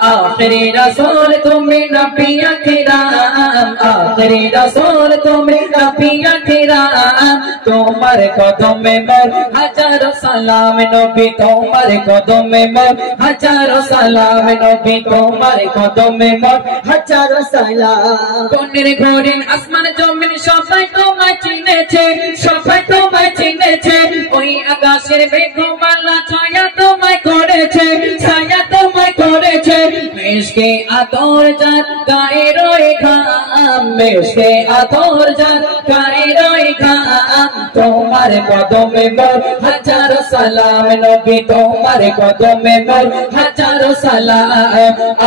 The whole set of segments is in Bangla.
आखिरी रसूल तुम्हें नबी किराम आखिरी रसूल तुम्हें नबी किराम तुम्हारे कदमे मोर हजारों सलाम नबी तुम्हारे कदमे मोर हजारों सलाम नबी तुम्हारे कदमे मोर हजारों सलाम कोनेर घोरेन आसमान जमीन सबाई তোমায় চিনেছে সবাই তোমায় চিনেছে ওই আকাশের মেঘমালা ছায়া তোমায় করেছে ছায়া তোমায় করেছে মিশকে আতর জান গায়ে রয়ে ঘাম মিশকে আতর জান গায়ে রয়ে ঘাম তোমার কদমে মোর হাজারো সালাম নবী তোমার কদমে মোর হাজারো সালাম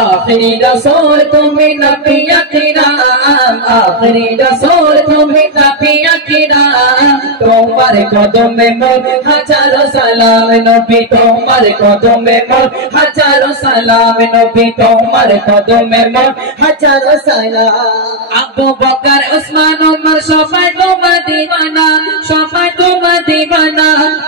আখিরি রাসূল তুমি নবী আকরাম আখিরি রাসূল তুমি নবী আকরাম তোমার কদমে মোর হাজারো সালাম নবী তোমার কদমে মোর হাজারো সালাম নবী তোমার কদমে মোর হাজারো সালাম আবু বকর ওসমান ওমর সবাই তোমার দিওয়ানা সবাই তোমার দিওয়ানা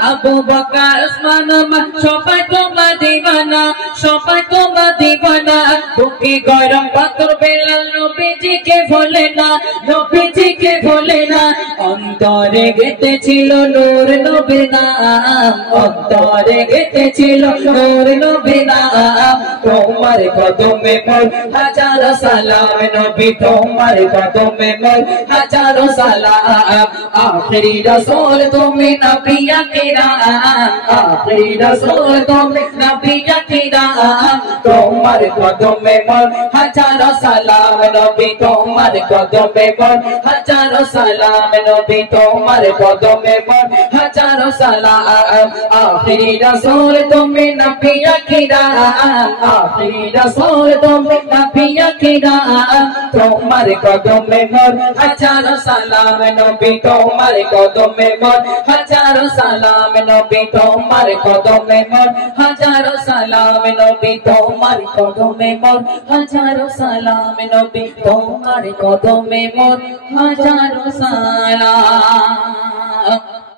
আবু বকর ওসমান ওমর সবাই তোমার দিওয়ানা সবাই তোমার দিওয়ানা বুকে গরম পাথর বেলাল নবীজিকে ভোলে না নবীজিকে ভোলে না অন্তরে গেঁথেছিল নূর নবীর নাম অন্তরে গেঁথেছিল নূর নবীর নাম তোমার কদমে মোর হাজারো সালাম নবী তোমার কদমে মোর হাজারো সালাম আখিরি রাসূল তুমি নবী আকরাম আখিরি রাসূল তুমি নবী আকরাম তোমার কদমে মোর হাজারো সালাম নবী তোমার কদমে মোর হাজারো সালাম নবী তোমার কদমে মোর হাজারো সালাম আখিরি রাসূল তুমি নবী আকরাম আখিরি রাসূল তুমি নবী আকরাম তোমার কদমে মোর হাজারো সালাম নবী তোমার কদমে মোর হাজারো সালাম নবী তোমার কদমে মোর হাজারো সালাম নবী তোমার কদমে মোর হাজারো সালাম নবী তোমার কদমে মোর হাজারো সালাম